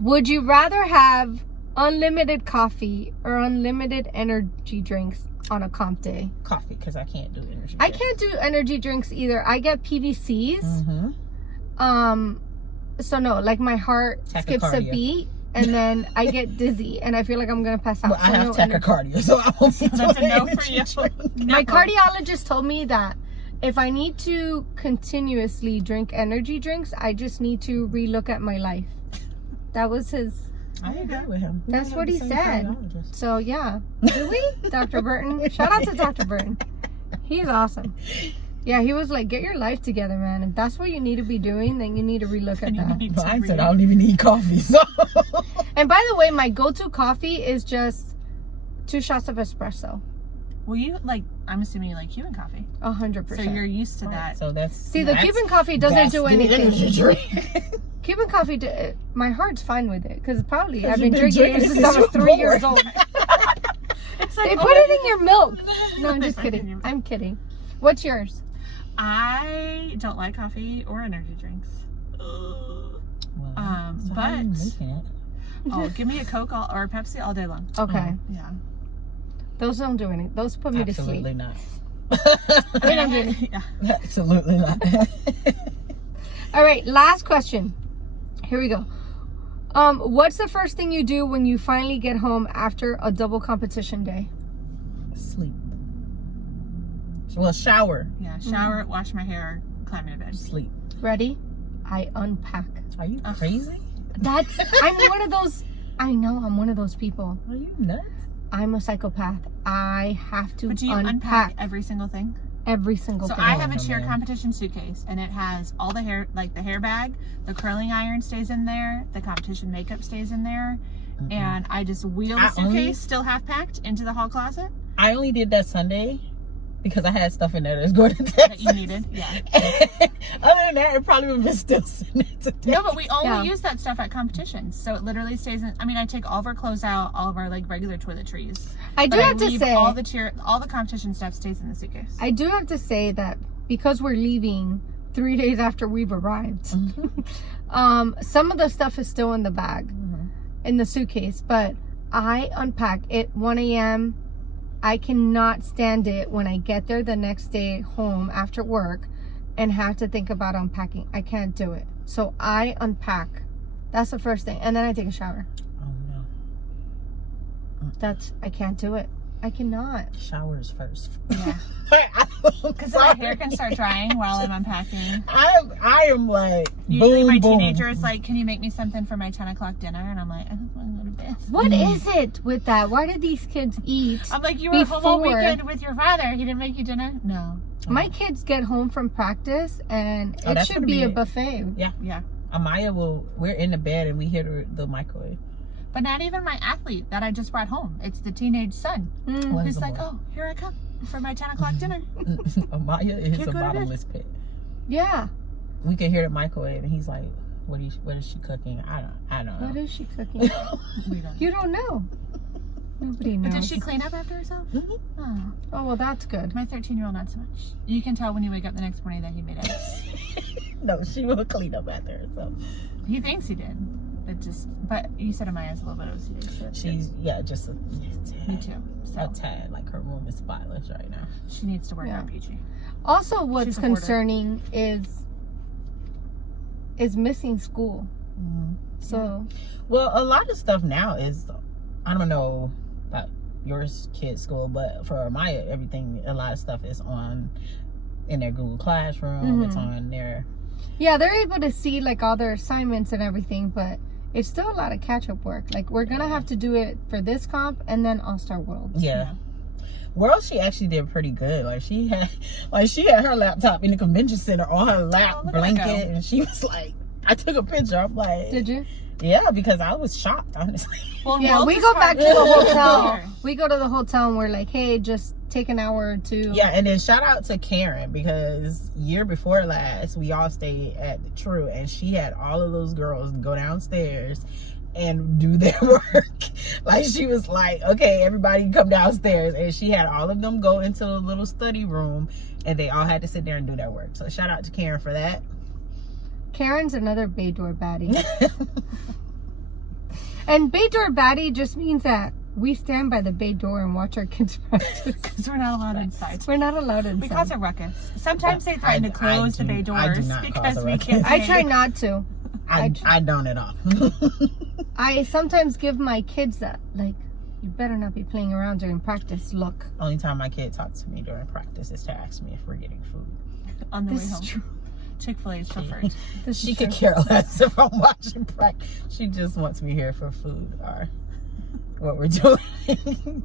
Would you rather have unlimited coffee or unlimited energy drinks on a comp day? Coffee, because I can't do energy. I can't do energy drinks either. I get PVCs. So no, like my heart skips a beat and then I get dizzy and I feel like I'm gonna pass out. Well, I have tachycardia, so I won't be That's a doing no energy for you. drink. My cardiologist told me that if I need to continuously drink energy drinks, I just need to relook at my life. That was his. I agree with him. That's what he said. Cardiologist. So yeah, do we? Dr. Burton. Shout out to Dr. Burton. He's awesome. Yeah, he was like, get your life together, man. If that's what you need to be doing, then you need to relook at that. Well, I said I don't even need coffee. So. And by the way, my go-to coffee is just 2 shots of espresso. Well, you like, I'm assuming you like Cuban coffee. 100%. So you're used to that. So that's. See, the Cuban coffee doesn't do anything. Energy drink. Cuban coffee, my heart's fine with it. Because probably I've you've been been drinking it since I was 3 years old. It's like, They put it in your milk. No, I'm just kidding. I'm kidding. What's yours? I don't like coffee or energy drinks. Well, so how are you But making it? oh, give me a Coke or a Pepsi all day long. Okay. Yeah. Those don't do anything. Those put me to sleep. Absolutely not. I mean, I'm kidding. Yeah. Absolutely not. All right, last question. Here we go. What's the first thing you do when you finally get home after a double competition day? Sleep. Well, shower. Yeah. Shower, wash my hair, climb into bed. Sleep. Ready? I unpack. Are you crazy? I'm one of those. I know I'm one of those people. Are you nuts? I'm a psychopath. I have to But do you unpack every single thing? every single So thing. I have a cheer man. competition suitcase, and it has all the hair, like the hair bag, the curling iron stays in there, the competition makeup stays in there, and I just wheel the suitcase, still half packed, into the hall closet. I only did that Sunday because I had stuff in there that's going to Texas. That you needed, yeah. Other than that, it probably would have been still sitting there today. No, but we only Yeah. use that stuff at competitions, so it literally stays in. I mean, I take all of our clothes out, all of our like regular toiletries. I do But have to leave say, all the competition stuff stays in the suitcase. I do have to say that because we're leaving 3 days after we've arrived, some of the stuff is still in the bag, in the suitcase, but I unpack it 1 a.m. I cannot stand it when I get there the next day home after work and have to think about unpacking. I can't do it. So I unpack. That's the first thing. And then I take a shower. Oh no. I can't do it. I cannot. Showers first. Yeah. Because my hair can start drying while I'm unpacking. I am like, Usually boom, my boom. teenager is like, can you make me something for my 10 o'clock dinner? And I'm like, I don't want to go to bed. What is it with that? Why do these kids eat? I'm like, you were home all Before- weekend with your father. He didn't make you dinner? No. My kids get home from practice and Oh, it that's should gonna be be a it. buffet. Yeah. Amaya we're in the bed and we hear the microwave. But not even my athlete that I just brought home. It's the teenage son. What He's is like, Amaya? oh, here I come for my 10 o'clock dinner. Amaya is Can't a go to bed. bottomless pit. Yeah. We can hear the microwave and he's like, what is she cooking? I don't know. What is she cooking? We don't. You don't know. Nobody knows. But did she clean up after herself? Oh, Oh, well, that's good. my 13-year-old not so much. You can tell when you wake up the next morning that he made eggs. No, she will clean up after herself. He thinks he did. But you said Amaya's a little bit OCD. So that's She's, good. just a Me too. a So tad. Like her room is spotless right now. she needs to work Yeah. on PG. Also, what's She's a hoarder. concerning is missing school. So, Well, a lot of stuff now is, I don't know about your kid's school, but for Amaya, a lot of stuff is in their Google Classroom. It's on their. yeah, they're able to see like all their assignments and everything, but it's still a lot of catch-up work. Like, we're gonna have to do it for this comp and then All-Star Worlds. Yeah. World, she actually did pretty good. Like she had her laptop in the convention center on her lap Oh, look at that blanket, go. and she was like, I took a picture. I'm like, Did you? Yeah, because I was shocked, honestly. Well, Yeah, World we is go hard back to the to hotel. clear. We go to the hotel and we're like, hey, just take an hour or two. Yeah, and then shout out to Karen, because year before last, we all stayed at the True, and she had all of those girls go downstairs and do their work. Like, she was like, okay, everybody come downstairs, and she had all of them go into the little study room, and they all had to sit there and do their work. So shout out to Karen for that. Karen's another Bay Door Baddie. And Bay Door Baddie just means that we stand by the bay door and watch our kids practice. Because we're not allowed inside. We're not allowed inside. We cause a ruckus. Sometimes they threaten to close the bay doors because we can't. I try not to. I don't at all. I sometimes give my kids that, like, you better not be playing around during practice. Look. Only time my kid talks to me during practice is to ask me if we're getting food. On the way This home. is true. Chick-fil-A is preferred. She could care less if I'm watching practice. She just wants me here for food or what we're doing.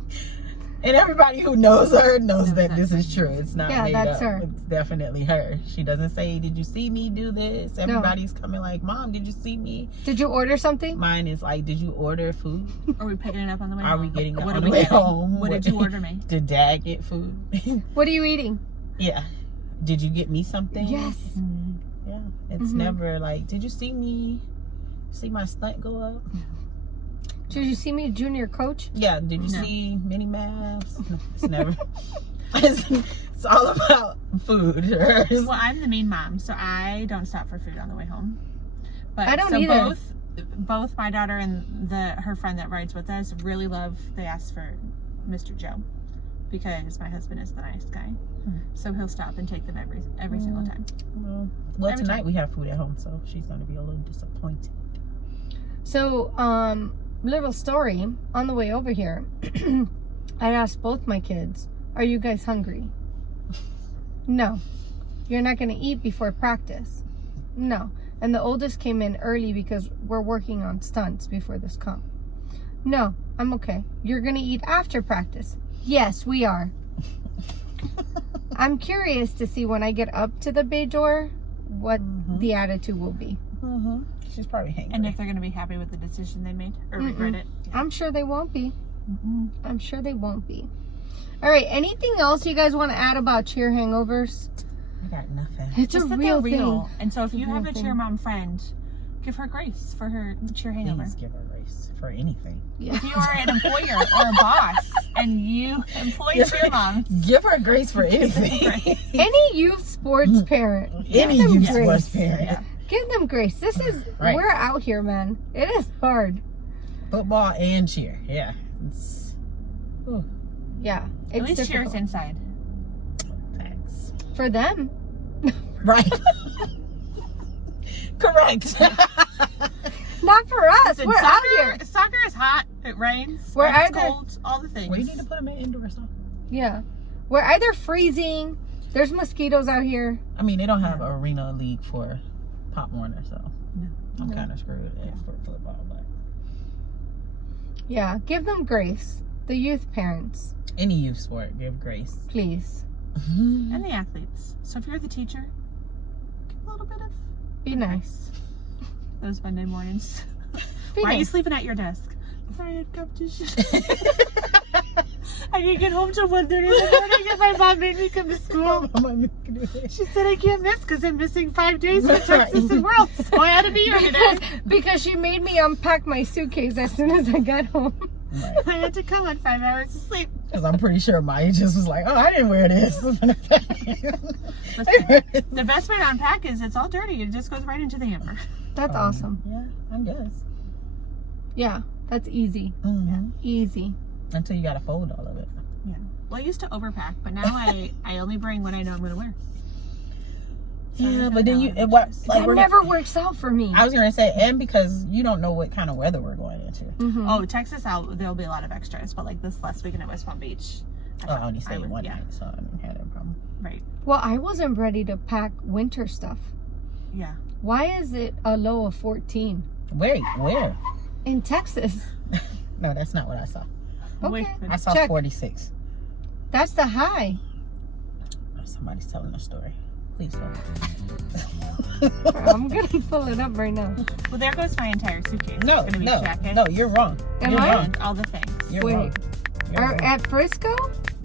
And everybody who knows her knows that this is true. It's not made that's up. her. It's definitely her. She doesn't say, did you see me do this? Everybody's coming like, Mom, did you see me? Did you order something? Mine is like, did you order food? Are we picking it up on the way home? Are we getting it What on are the we way getting? home? What did you order me? Did Dad get food? What are you eating? Yeah. Did you get me something? Yes. Yeah. It's never like, did you see me? See my stunt go up? Did you see me, junior coach? Yeah. Did you see Mini Mavs? No, it's never. It's all about food. Well, I'm the mean mom, so I don't stop for food on the way home. But I don't either. Both my daughter and her friend that rides with us really they ask for Mr. Joe because my husband is the nice guy. So he'll stop and take them every single time. Well, tonight we have food at home, so she's going to be a little disappointed. So, little story. On the way over here, I asked both my kids, are you guys hungry? No. You're not going to eat before practice? No. And the oldest came in early because we're working on stunts before this comp. No, I'm okay. You're going to eat after practice? Yes, we are. I'm curious to see when I get up to the bay door what the attitude will be. She's probably hangry. And if they're going to be happy with the decision they made or regret it. I'm sure they won't be. I'm sure they won't be. All right, anything else you guys want to add about cheer hangovers? I got nothing. It's Just a that real they're thing. real. And so if you have a thing. cheer mom friend, give her grace for her cheer hangover. Please give her grace for anything. If you are an employer or a boss and you employ cheer moms, Give her grace for anything. Any youth sports parent, Any give them youth grace. sports parent. Yeah. Give them grace. This is, Right. we're out here, man. It is hard. Football and cheer. Yeah. It's, whew, Yeah. at It's least cheers difficult. inside. thanks. For them. Right. Correct. Not for us. Listen, We're out here. soccer is hot. It rains. We're it's either- cold. All the things. Well, you need to put them in indoor stuff. Yeah. We're either freezing. There's mosquitoes out here. I mean, they don't have an arena league for Pop Warner, so I'm No. kind of screwed for football. But Yeah. Give them grace. The youth parents, any youth sport, give grace. please. And the athletes. So if you're the teacher, give a little bit of Be nice. those Monday mornings. Be Why are you nice. sleeping at your desk? Sorry, I had competition. I didn't get home till 1:30 in the morning and my mom made me come to school. She said I can't miss because I'm missing 5 days for Texas and World. So I had to be here today. Because she made me unpack my suitcase as soon as I got home. Right. I had to come on 5 hours of sleep. Because I'm pretty sure Maya just was like, oh, I didn't wear this. Listen, the best way to unpack is it's all dirty. It just goes right into the hamper. That's awesome. Yeah, I guess. Yeah, that's easy. Mm-hmm. Easy. Until you got to fold all of it. Yeah. Well, I used to overpack, but now I only bring what I know I'm going to wear. Yeah, but then That never works out for me. I was going to say, and because you don't know what kind of weather we're going into. Mhm. Oh, Texas, there'll be a lot of extras, but like this last weekend at West Palm Beach. I only stayed one night, so I didn't have that problem. Right. Well, I wasn't ready to pack winter stuff. Yeah. Why is it a low of 14 Wait, where? in Texas? No, that's not what I saw. Okay. I saw Check. 46. That's the high. Somebody's telling a story. Please don't. I'm gonna pull it up right now. Well, there goes my entire suitcase. No, It's gonna be no, jackets, no, you're wrong. Am You're I? wrong. and all the things. You're Wait. wrong. You're Are wrong. at Frisco?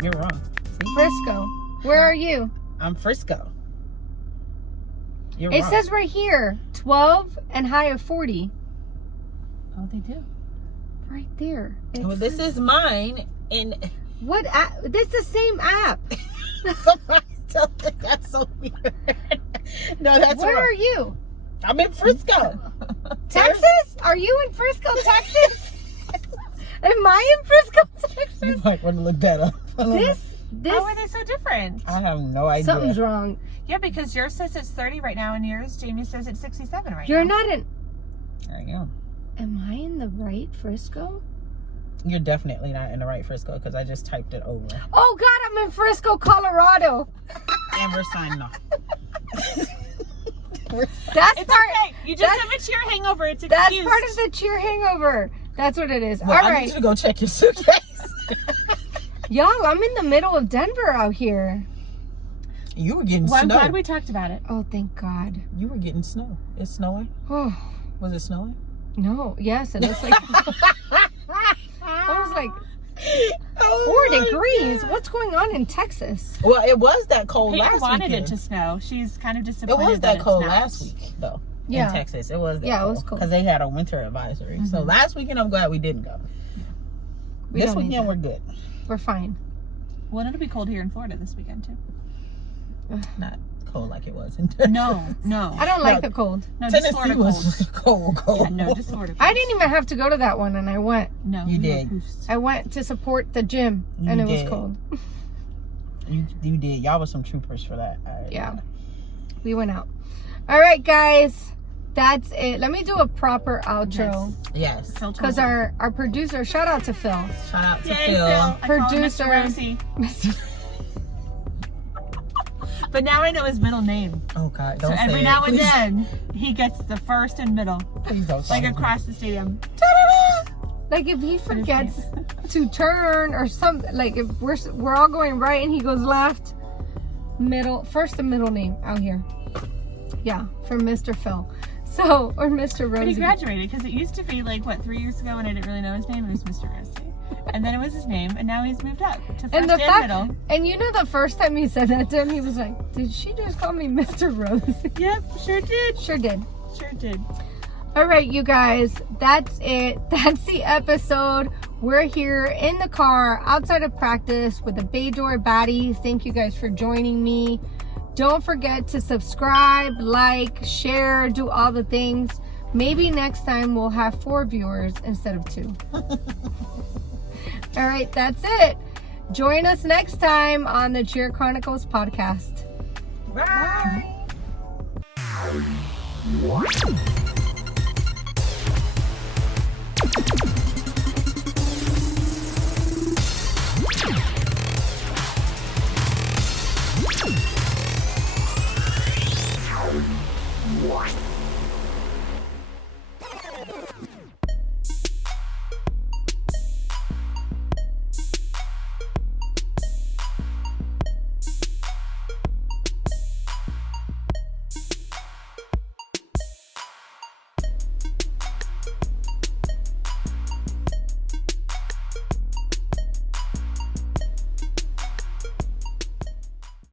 You're wrong. See? Frisco. Where are you? I'm Frisco. You're It wrong. says right here, 12 and high of 40. Oh, they do. Right there. It Well, this says- is mine, and What app? This the same app. somebody's telling me that's so weird. No, that's Where wrong. are you? I'm in Frisco. Texas? Are you in Frisco, Texas? Am I in Frisco, Texas? You might want to look that up. This. How are they so different? I have no idea. Something's wrong. Yeah, because yours says it's 30 right now, and yours, Jamie, says it's 67 right You're now. not in. There you go. Am I in the right Frisco? You're definitely not in the right Frisco because I just typed it over. Oh God, I'm in Frisco, Colorado. And we're signing off. That's It's part. okay. You just have a cheer hangover. It's That's excused. part of the cheer hangover. That's what it is. Well, All I right, need you to go check your suitcase. y'all. I'm in the middle of Denver out here. You were getting Well, I'm snow. glad we talked about it. Oh, thank God. You were getting snow. It's snowing? Oh Was it snowing? no. Yes, it looks like. I was like 4 degrees. What's going on in Texas? Well, it was that cold Peyton last wanted weekend. it to snow. She's kind of It disappointed. was that cold it's not. last week, though. Yeah. In Texas, it was. That Yeah, it was cold. because they had a winter advisory. So last weekend, I'm glad we didn't go. We This don't need weekend, that. we're good. We're fine. Well, it'll be cold here in Florida this weekend too. Not cold like it was in Texas. No. I don't like the cold. No, just Tennessee Florida was cold. cold. Yeah, no, just Florida. I didn't even have to go to that one, and I went. No, You we were did. poofs. I went to support the gym, and You it was did. cold. You did. Y'all were some troopers for that. Yeah. We went out. All right, guys. That's it. Let me do a proper outro. Yes. Phil told Because me. our producer, shout out to Phil. Shout out to Yay, Phil. I call him Producer. Mr. Rosie. But now I know his middle name. Oh God! Don't So say every it. now and Please- then, he gets the first and middle. Please don't say Like it. across the stadium. Like if he forgets to turn or something, like if we're all going right and he goes left, middle, first and middle name out here. Yeah, from Mr. Phil. So, or Mr. But he Rosie. graduated because it used to be like, what, 3 years ago when I didn't really know his name, it was Mr. Rosie. And then it was his name, and now he's moved up to first And the and fact, middle. and you know the first time he said that to him, he was like, did she just call me Mr. Rosie? Yep, sure did. Sure did. Sure did. All right, you guys, that's it. That's the episode. We're here in the car outside of practice with the Bay Door Baddies. Thank you guys for joining me. Don't forget to subscribe, like, share, do all the things. Maybe next time we'll have 4 viewers instead of 2. All right, that's it. Join us next time on the Cheer Chronicles podcast. Bye. What?